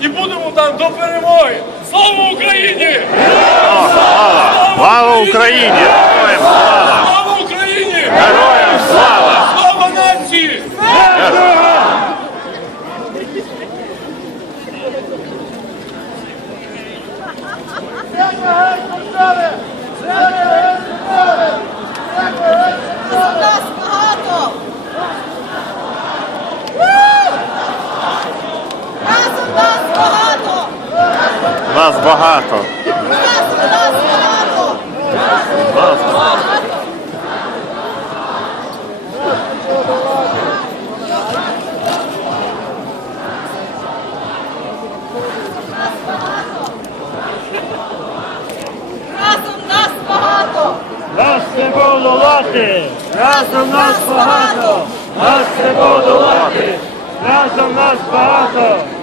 І будемо там до перемоги! Слава Україні! Слава Україні! Слава Україні! Героям! Слава! Слава нації! Багато нас багато. Нас багато, нас багато. Нас багато. Разом нас багато! Нас не було мати! Разом нас багато! Нас не було мати! Разом нас багато!